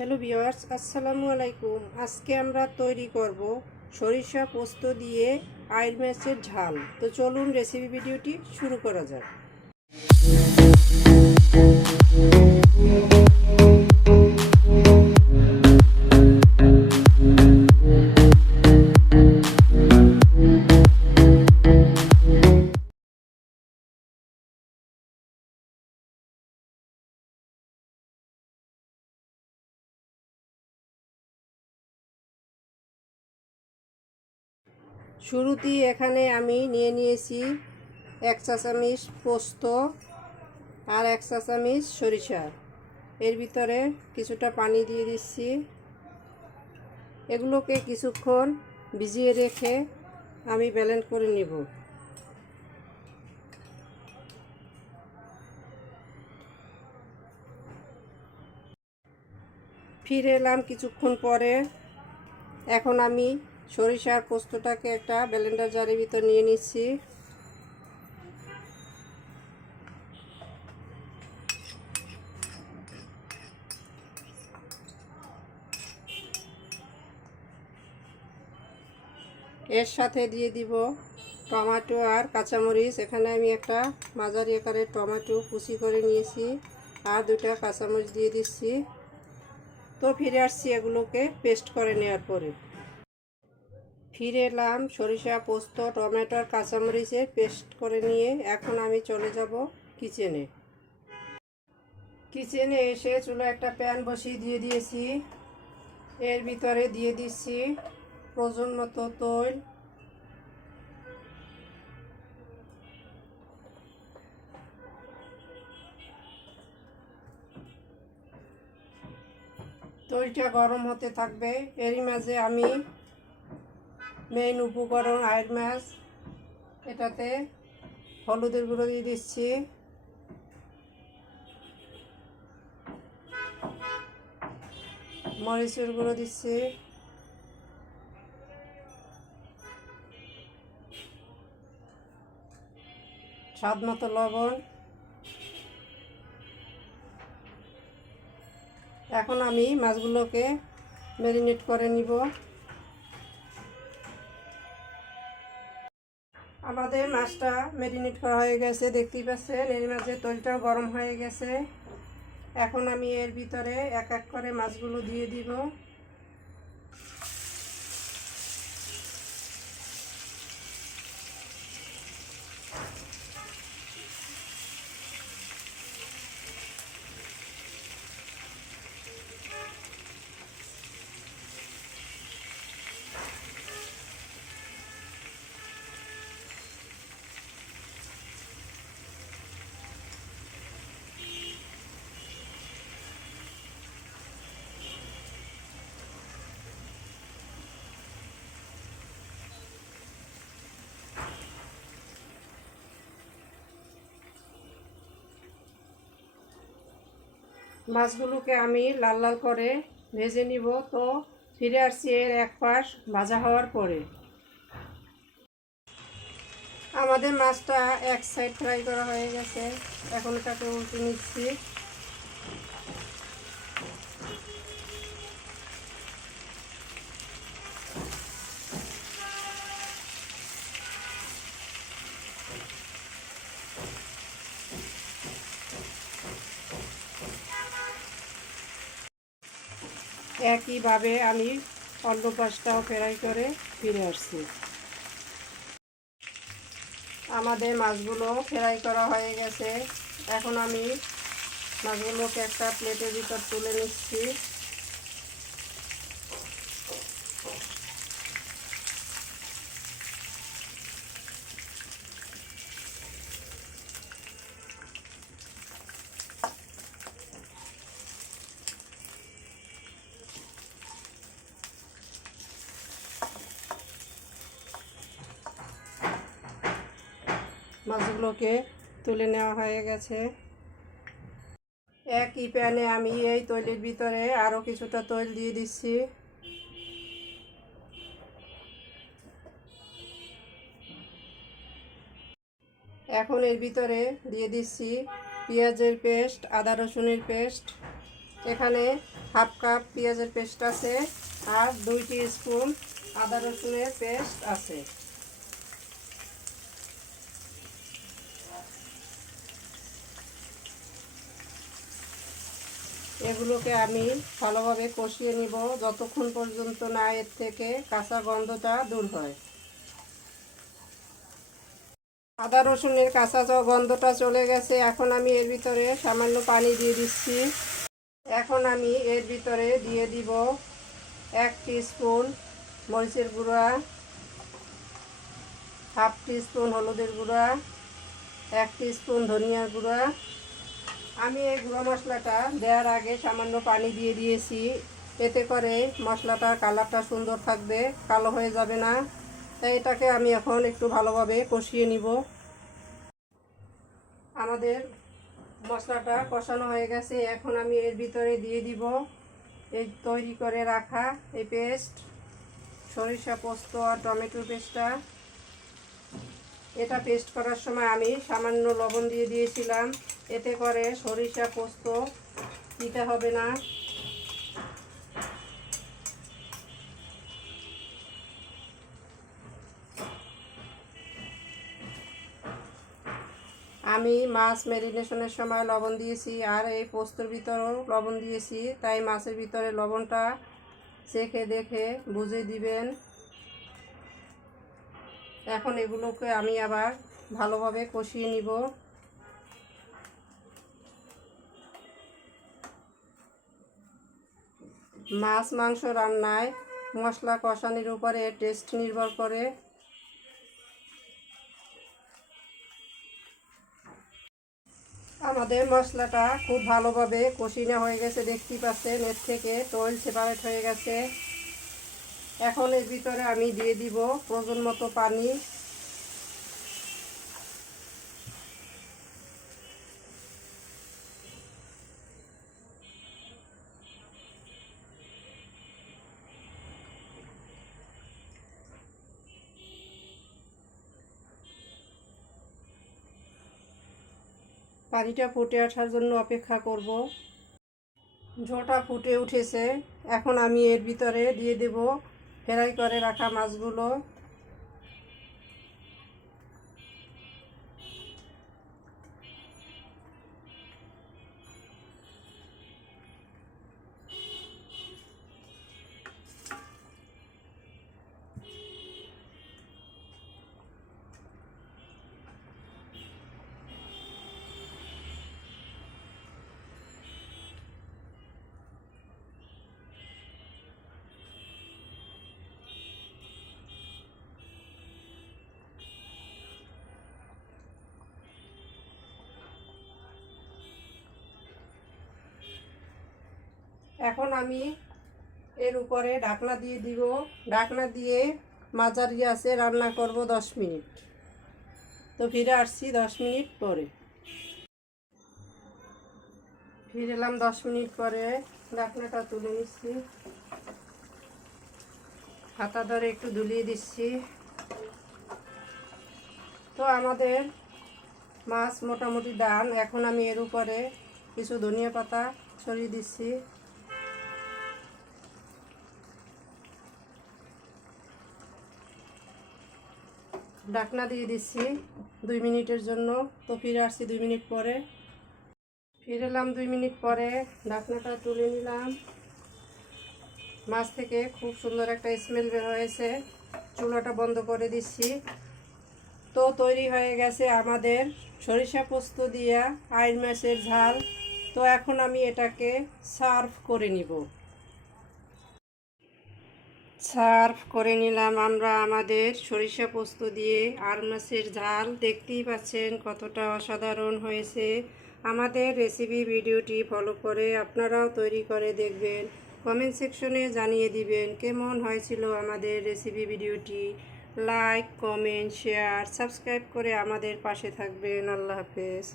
Hello বিয়ার্স আসসালামু আলাইকুম। আজকে আমরা তৈরি করব সরিষা পোস্ত দিয়ে আইল ম্যাচের ঝাল। তো চলুন রেসিপি ভিডিওটি শুরু করা যাক। শুরুতেই এখানে আমি নিয়ে নিয়েছি এক চা চামিচ পোস্ত আর এক চা চামিচ সরিষা। এর ভিতরে কিছুটা পানি দিয়ে দিচ্ছি। এগুলোকে কিছুক্ষণ ভিজিয়ে রেখে আমি ব্যালেন্ড করে নেব। ফিরে এলাম কিছুক্ষণ পরে। এখন আমি সরিষার পোস্তটাকে একটা ব্লেন্ডার জারের ভিতর নিয়ে নিচ্ছি। এর সাথে দিয়ে দিব টমেটো আর কাঁচামরিচ। এখানে আমি একটা মাঝারি আকারের টমেটো কুচি করে নিয়েছি আর দুটা কাঁচামরিচ দিয়ে দিচ্ছি। তো ফিরে আসছি এগুলোকে পেস্ট করে নেওয়ার পরে। ফিরে এলাম, সরিষা, পোস্ত টমেটোর কাঁচামরিচের পেস্ট করে নিয়ে এখন আমি চলে যাব কিচেনে। কিচেনে এসে চুলো একটা প্যান বসিয়ে দিয়ে দিয়েছি। এর ভিতরে দিয়ে দিচ্ছি প্রয়োজন মতো তৈল। তৈলটা গরম হতে থাকবে। এরই মাঝে আমি মেইন উপকরণ আয়ের মাছ এটাতে হলুদের গুঁড়ো দিয়ে দিচ্ছি। মরিচের গুঁড়ো দিচ্ছি। স্বাদ মতো লবণ। এখন আমি মাছগুলোকে ম্যারিনেট করে নিব। আমাদের মাছটা ম্যারিনেট করা হয়ে গেছে, দেখতেই পাচ্ছেন। এর মাঝে তৈলটাও গরম হয়ে গেছে। এখন আমি এর ভিতরে এক এক করে মাছগুলো দিয়ে দিব। মাছগুলোকে আমি লাল লাল করে ভেজে নিব। তো ফিরে আসছি এর এক পাশ ভাজা হওয়ার পরে। আমাদের মাছটা এক সাইড ফ্রাই করা হয়ে গেছে। এখন এটাকে উল্টে নিচ্ছি। একইভাবে আমি অন্য পাশটাও ফ্রাই করে ফিরে আসছি। আমাদের মাছগুলো ফেরাই করা হয়ে গেছে। এখন আমি মাছগুলোকে একটা প্লেটের ভিতর তুলে নিচ্ছি। মাছগুলোকে তুলে নেওয়া হয়ে গেছে। একই প্যানে আমি এই তৈলের ভিতরে আরও কিছুটা তৈল দিয়ে দিচ্ছি। এখন এর ভিতরে দিয়ে দিচ্ছি পেঁয়াজের পেস্ট, আদা রসুনের পেস্ট। এখানে হাফ কাপ পেঁয়াজের পেস্ট আছে আর দুইটি স্পুন আদা রসুনের পেস্ট আছে। এগুলোকে আমি ভালোভাবে কষিয়ে নিব যতক্ষণ পর্যন্ত না এর থেকে কাঁচা গন্ধটা দূর হয়। আদা রসুনের কাঁচা গন্ধটা চলে গেছে। এখন আমি এর ভিতরে সামান্য পানি দিয়ে দিচ্ছি। এখন আমি এর ভিতরে দিয়ে দিব এক স্পুন মরিচের গুঁড়া, হাফ স্পুন হলুদের গুঁড়া, এক স্পুন ধনিয়ার গুঁড়া আমি এই গুঁড়ো মশলাটা দেওয়ার আগে সামান্য পানি দিয়ে দিয়েছি। এতে করে মশলাটার কালারটা সুন্দর থাকবে, কালো হয়ে যাবে না। তাই এটাকে আমি এখন একটু ভালোভাবে কষিয়ে নিব। আমাদের মশলাটা কষানো হয়ে গেছে। এখন আমি এর ভিতরে দিয়ে দিব এই তৈরি করে রাখা এই পেস্ট, সরিষা পোস্ত আর টমেটোর পেস্টটা। এটা পেস্ট করার সময় আমি সামান্য লবণ দিয়ে দিয়েছিলাম। এতে করে সরিষা পোস্ত দিতে হবে না। আমি মাছ ম্যারিনেশনের সময় লবণ দিয়েছি আর এই পোস্তর ভিতরেও লবণ দিয়েছি, তাই মাছের ভিতরে লবণটা চেখে দেখে বুঝে দিবেন। এখন এগুলোকে আমি আবার ভালোভাবে কষিয়ে নিব। মাছ, মাংস রান্নায় মশলা কষানির উপরে টেস্ট নির্ভর করে। আমাদের মশলাটা খুব ভালোভাবে কষিয়ে হয়ে গেছে, দেখতেই পাচ্ছেন, এর থেকে তৈল সেপারেট হয়ে গেছে। এখন এর ভিতরে আমি দিয়ে দিব প্রয়োজন মতো পানি। পানিটা ফুটে আসার জন্য অপেক্ষা করব। ঝোটা ফুটে উঠেছে। এখন আমি এর ভিতরে দিয়ে দেব, ফ্রাই করে রাখা মাছগুলো। এখন আমি এর উপরে ঢাকনা দিয়ে দিব। ঢাকনা দিয়ে মাঝারি আছে, রান্না করব দশ মিনিট। তো ফিরে আসছি দশ মিনিট পরে। ফিরে এলাম দশ মিনিট পরে। ঢাকনাটা তুলে নিচ্ছি। হাতা ধরে একটু দুলিয়ে দিচ্ছি। তো আমাদের মাছ মোটামুটি ডান। এখন আমি এর উপরে কিছু ধনিয়া পাতা ছড়িয়ে দিচ্ছি। ঢাকনা দিয়ে দিচ্ছি দুই মিনিটের জন্য। তো ফিরে আসছি দুই মিনিট পরে। ফিরে এলাম দুই মিনিট পরে। ডাকনাটা তুলে নিলাম। মাছ থেকে খুব সুন্দর একটা স্মেল বের হয়েছে। চুলাটা বন্ধ করে দিচ্ছি। তো তৈরি হয়ে গেছে আমাদের সরিষা পোস্ত দিয়া আইন মাছের ঝাল। তো এখন আমি এটাকে সার্ভ করে নিব। সার্ভ করে নিলাম আমরা আমাদের সরিষা পোস্ত দিয়ে। আর মাছের ঝাল, দেখতেই পাচ্ছেন কতটা অসাধারণ হয়েছে। আমাদের রেসিপি ভিডিওটি ফলো করে আপনারাও তৈরি করে দেখবেন। কমেন্ট সেকশনে জানিয়ে দিবেন কেমন হয়েছিল আমাদের রেসিপি ভিডিওটি। লাইক কমেন্ট শেয়ার সাবস্ক্রাইব করে আমাদের পাশে থাকবেন। আল্লাহ হাফেজ।